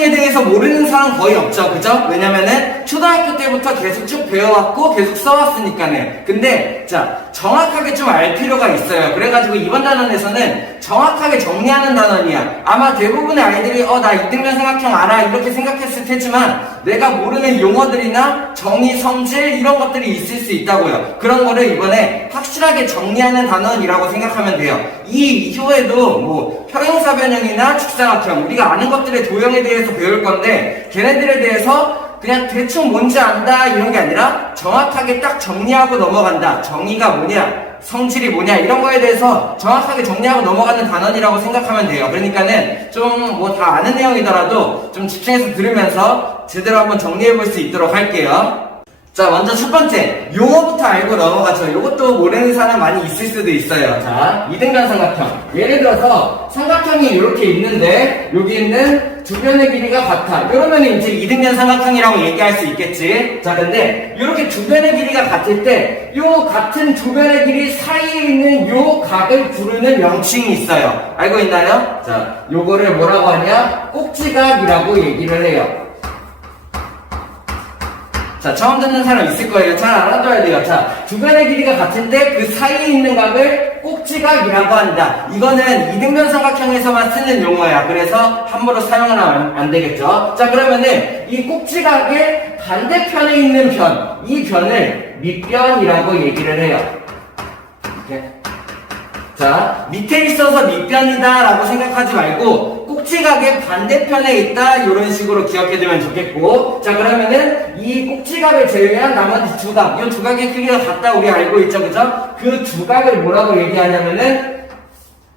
삼각형에 대해서 모르는 사람 거의 없죠, 그죠? 왜냐면은 초등학교 때부터 계속 쭉 배워왔고 계속 써왔으니까는. 근데 자, 정확하게 좀 알 필요가 있어요. 그래가지고 이번 단원에서는 정확하게 정리하는 단원이야. 아마 대부분의 아이들이 나 이등변 삼각형 알아 이렇게 생각했을 테지만 내가 모르는 용어들이나 정의, 성질 이런 것들이 있을 수 있다고요. 그런 거를 이번에 확실하게 정리하는 단원이라고 생각하면 돼요. 이 이후에도 뭐 평행사 변형이나 직사각형 우리가 아는 것들의 도형에 대해서 배울 건데 걔네들에 대해서 그냥 대충 뭔지 안다 이런 게 아니라 정확하게 딱 정리하고 넘어간다. 정의가 뭐냐, 성질이 뭐냐 이런 거에 대해서 정확하게 정리하고 넘어가는 단원이라고 생각하면 돼요. 그러니까는 좀 뭐 다 아는 내용이더라도 좀 집중해서 들으면서 제대로 한번 정리해 볼 수 있도록 할게요. 자, 먼저 첫 번째 용어부터 알고 넘어가죠. 이것도 모르는 사람 많이 있을 수도 있어요. 자, 이등변 삼각형. 예를 들어서 삼각형이 이렇게 있는데 여기 있는 두 변의 길이가 같아. 이러면 이제 이등변 삼각형이라고 얘기할 수 있겠지. 자, 근데 이렇게 두 변의 길이가 같을 때 요 같은 두 변의 길이 사이에 있는 요 각을 부르는 명칭이 있어요. 알고 있나요? 자, 요거를 뭐라고 하냐? 꼭지각이라고 얘기를 해요. 자, 처음 듣는 사람 있을 거예요. 잘 알아둬야 돼요. 자, 두 변의 길이가 같은데 그 사이에 있는 각을 꼭지각이라고 한다. 이거는 이등변 삼각형에서만 쓰는 용어야. 그래서 함부로 사용은 안 되겠죠. 자, 그러면은 이 꼭지각의 반대편에 있는 변, 이 변을 밑변이라고 얘기를 해요. 이렇게. 자, 밑에 있어서 밑변이다 라고 생각하지 말고 꼭지각의 반대편에 있다 이런 식으로 기억해두면 좋겠고, 자, 그러면은 이 꼭지각을 제외한 나머지 두 각, 이 두 각의 크기가 같다 우리 알고 있죠, 그죠? 그 두 각을 뭐라고 얘기하냐면은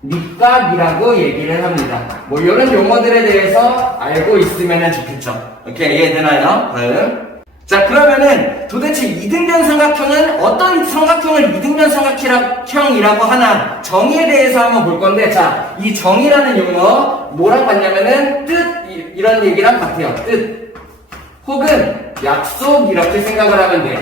밑각이라고 얘기를 합니다. 뭐 이런 용어들에 대해서 알고 있으면 좋겠죠. 오케이, 이해되나요? 다음. 자, 그러면은 도대체 이등변 삼각형은 어떤 삼각형을 이등변 삼각형이라고 하나 정의에 대해서 한번 볼 건데, 자, 이 정의라는 용어 뭐랑 같냐면은 뜻 이런 얘기랑 같아요. 뜻 혹은 약속 이렇게 생각을 하면 돼요.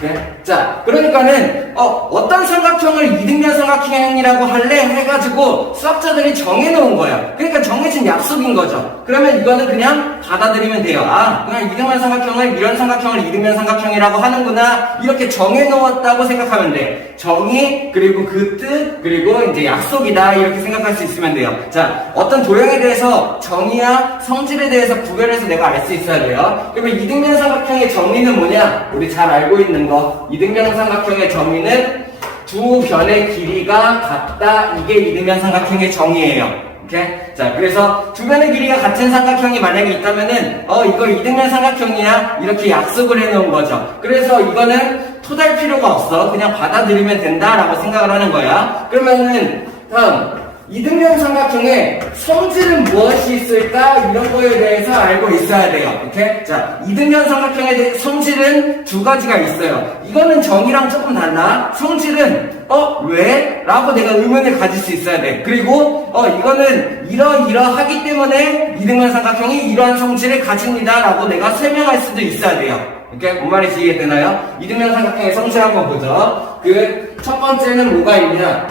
네? 자, 그러니까는 어떤 삼각형을 이등변 삼각형이라고 할래 해가지고 수학자들이 정해놓은 거야. 그러니까 정해진 약속인 거죠. 그러면 이거는 그냥 받아들이면 돼요. 아, 그냥 이등변 삼각형을 이런 삼각형을 이등변 삼각형이라고 하는구나 이렇게 정해놓았다고 생각하면 돼. 정의 그리고 그 뜻 그리고 이제 약속이다 이렇게 생각할 수 있으면 돼요. 자, 어떤 도형에 대해서 정의와 성질에 대해서 구별해서 내가 알 수 있어야 돼요. 그러면 이등변 삼각형의 정의는 뭐냐? 우리 잘 알고 있는 거. 이등변 삼각형의 정의는 두 변의 길이가 같다. 이게 이등변 삼각형의 정의예요. 오케이? 자, 그래서 두 변의 길이가 같은 삼각형이 만약에 있다면은 이거 이등변 삼각형이야 이렇게 약속을 해놓은 거죠. 그래서 이거는 토달 필요가 없어. 그냥 받아들이면 된다라고 생각을 하는 거야. 그러면은 다음 이등변 삼각형의 성질은 무엇이 있을까? 이런 거에 대해서 알고 있어야 돼요. 오케이? 자, 이등변 삼각형의 성질은 두 가지가 있어요. 이거는 정의랑 조금 달라. 성질은 왜? 라고 내가 의문을 가질 수 있어야 돼. 그리고 이거는 이러하기 때문에 이등변 삼각형이 이러한 성질을 가집니다 라고 내가 설명할 수도 있어야 돼요. 오케이? 뭔 말인지 이해되나요? 이등변 삼각형의 성질 한번 보죠. 그 첫 번째는 뭐가 있냐?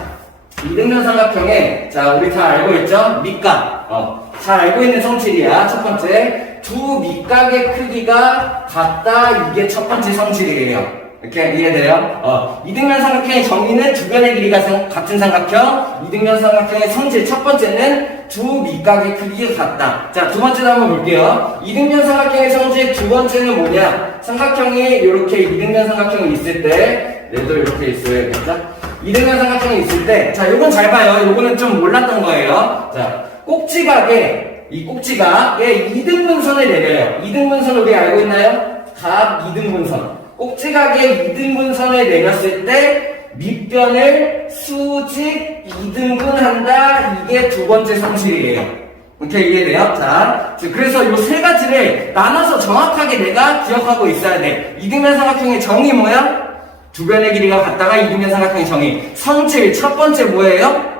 이등변 삼각형에, 자, 우리 다 알고 있죠? 밑각. 잘 알고 있는 성질이야. 첫 번째, 두 밑각의 크기가 같다. 이게 첫 번째 성질이에요. 이렇게 이해돼요? 이등변 삼각형의 정의는 두 변의 길이가 같은 삼각형. 이등변 삼각형의 성질 첫 번째는 두 밑각의 크기가 같다. 자, 두 번째도 한번 볼게요. 이등변 삼각형의 성질 두 번째는 뭐냐? 삼각형이 이렇게 이등변 삼각형이 있을 때, 얘도 이렇게 있어야겠죠? 이등변 삼각형이 있을 때, 자, 요건 잘 봐요. 요거는 좀 몰랐던 거예요. 자, 꼭지각에, 이 꼭지각에 이등분선을 내려요. 이등분선 우리 알고 있나요? 각 이등분선. 꼭지각에 이등분선을 내렸을 때, 밑변을 수직 이등분한다. 이게 두 번째 성질이에요. 오케이, 이해돼요? 자, 그래서 요 세 가지를 나눠서 정확하게 내가 기억하고 있어야 돼. 이등변 삼각형의 정의 뭐야? 두 변의 길이가 같다가 이등변 삼각형의 정의. 성질 첫 번째 뭐예요?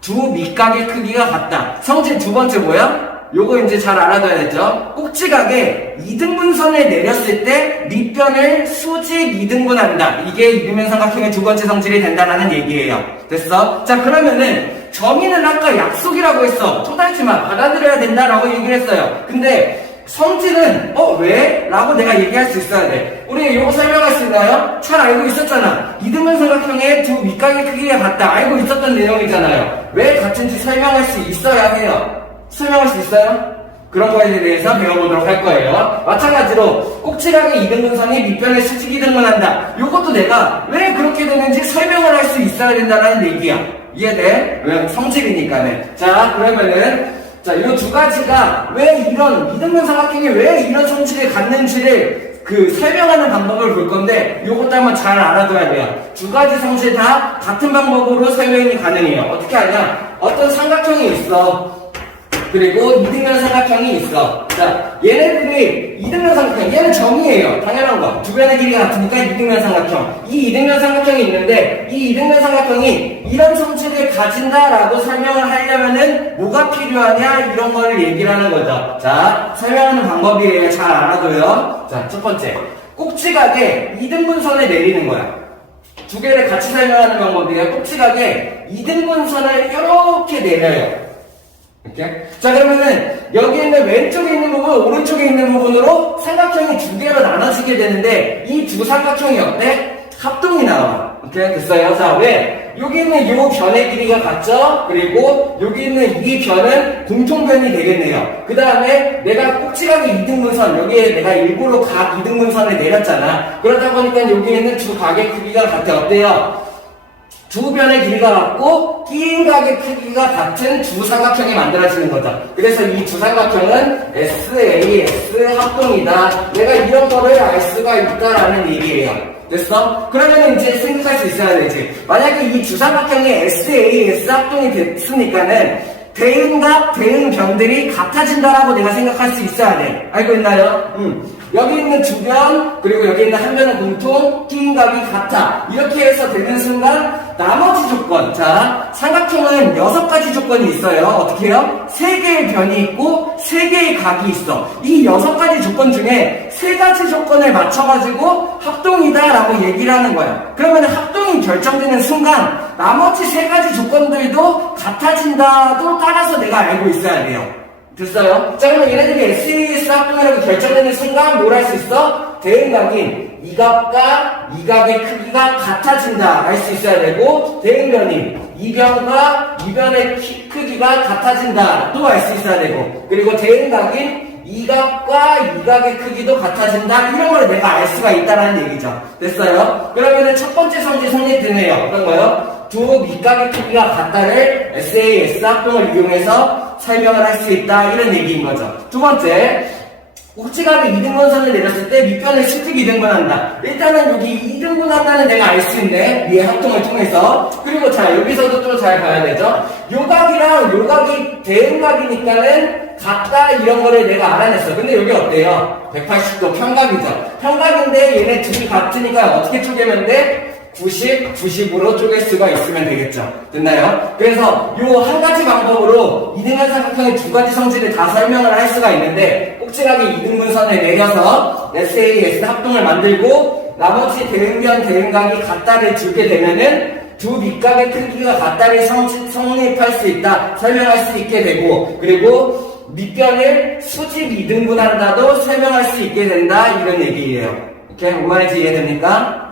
두 밑각의 크기가 같다. 성질 두 번째 뭐야? 요거 이제 잘 알아둬야겠죠? 꼭지각에 이등분선을 내렸을 때 밑변을 수직 이등분한다. 이게 이등변 삼각형의 두 번째 성질이 된다는 얘기예요. 됐어? 자, 그러면은 정의는 아까 약속이라고 했어. 토달지마 받아들여야 된다라고 얘기를 했어요. 근데 성질은 왜? 라고 내가 얘기할 수 있어야 돼. 우리 이거 설명할 수 있나요? 잘 알고 있었잖아. 이등변 삼각형의 두 밑각의 크기가 같다. 알고 있었던 내용이잖아요. 왜 같은지 설명할 수 있어야 해요. 설명할 수 있어요? 그런 거에 대해서 배워보도록 할 거예요. 마찬가지로 꼭지각의 이등분선이 밑변의 수직 이등분한다. 이것도 내가 왜 그렇게 되는지 설명을 할 수 있어야 된다는 얘기야. 이해돼? 왜? 성질이니까는. 자, 그러면은 자, 이 두 가지가 왜 이런 이등분 삼각형이 왜 이런 성질을 갖는지를 설명하는 방법을 볼 건데 이것도 한번 잘 알아둬야 돼요. 두 가지 성질 다 같은 방법으로 설명이 가능해요. 어떻게 하냐? 어떤 삼각형이 있어. 그리고 이등변 삼각형이 있어. 자, 얘네들이 이등변 삼각형, 얘는 정의예요. 당연한 거. 두 변의 길이가 같으니까 이등변 삼각형. 이 이등변 삼각형이 있는데 이 이등변 삼각형이 이런 성질을 가진다라고 설명을 하려면은 뭐가 필요하냐 이런 거를 얘기를 하는 거죠. 자, 설명하는 방법이에요. 잘 알아둬요. 자, 첫 번째. 꼭지각에 이등분선을 내리는 거야. 두 개를 같이 설명하는 방법이에요. 꼭지각에 이등분선을 이렇게 내려요. 이렇게. 자, 그러면은 여기 있는 왼쪽에 있는 부분, 오른쪽에 있는 부분으로 삼각형이 두 개로 나눠지게 되는데 이 두 삼각형이 어때? 합동이 나와. 오케이? 됐어요? 자, 왜? 여기 있는 이 변의 길이가 같죠? 그리고 여기 있는 이 변은 공통변이 되겠네요. 그 다음에 내가 꼭지각의 이등분선, 여기에 내가 일부러 각 이등분선을 내렸잖아. 그러다 보니까 여기 있는 두 각의 크기가 같아. 어때요? 두 변의 길이가 같고 끼인 각의 크기가 같은 두 삼각형이 만들어지는 거죠. 그래서 이 두 삼각형은 SAS 합동이다. 내가 이런 거를 알 수가 있다라는 얘기예요. 됐어? 그러면 이제 생각할 수 있어야 되지. 만약에 이 두 삼각형이 SAS 합동이 됐으니까는 대응각, 대응변들이 같아진다라고 내가 생각할 수 있어야 돼. 알고 있나요? 여기 있는 두 변, 그리고 여기 있는 한 변은 공통, 끼인각이 같아. 이렇게 해서 되는 순간 나머지 조건. 자, 삼각형은 6가지 조건이 있어요. 어떻게 해요? 3개의 변이 있고 3개의 각이 있어. 이 6가지 조건 중에 3가지 조건을 맞춰가지고 합동이다라고 얘기를 하는 거야. 그러면 합동이 결정되는 순간 나머지 3가지 조건들도 같아진다도 따라서 내가 알고 있어야 돼요. 됐어요? 자, 그러면 얘네들이 SAS 합동이라고 결정되는 순간 뭘 할 수 있어? 대응각인 이 각과 이 각의 크기가 같아진다 알 수 있어야 되고, 대응변인 이 변과 이 변의 크기가 같아진다 또 알 수 있어야 되고, 그리고 대응각인 이 각과 이 각의 크기도 같아진다 이런 걸 내가 알 수가 있다는 얘기죠. 됐어요? 그러면은 첫 번째 성질 성립되네요. 어떤 거요? 두 밑각의 크기가 같다를 SAS 합동을 이용해서 설명을 할 수 있다 이런 얘기인 거죠. 두 번째, 꼭지각의 이등분선을 내렸을 때 밑변을 수직 이등분한다. 일단은 여기 이등분한다는 내가 알 수 있네. 위의 합동을 통해서. 그리고 자, 여기서도 또 잘 봐야 되죠. 요각이랑 요각이 대응각이니까는 같다 이런 거를 내가 알아냈어. 근데 여기 어때요? 180도 평각이죠. 평각인데 얘네 둘이 같으니까 어떻게 쪼개면 돼? 90, 90으로 쪼갤 수가 있으면 되겠죠. 됐나요? 그래서 요 한 가지 방법으로 이등변 삼각형의 두 가지 성질을 다 설명을 할 수가 있는데, 꼭지각의 이등분선을 내려서 SAS 합동을 만들고 나머지 대응변, 대응각이 같다를 주게 되면은 두 밑각의 크기가 같다를 성립할 수 있다, 설명할 수 있게 되고, 그리고 밑변을 수직 이등분한다도 설명할 수 있게 된다 이런 얘기예요. 오케이? 뭔 말인지 이해됩니까?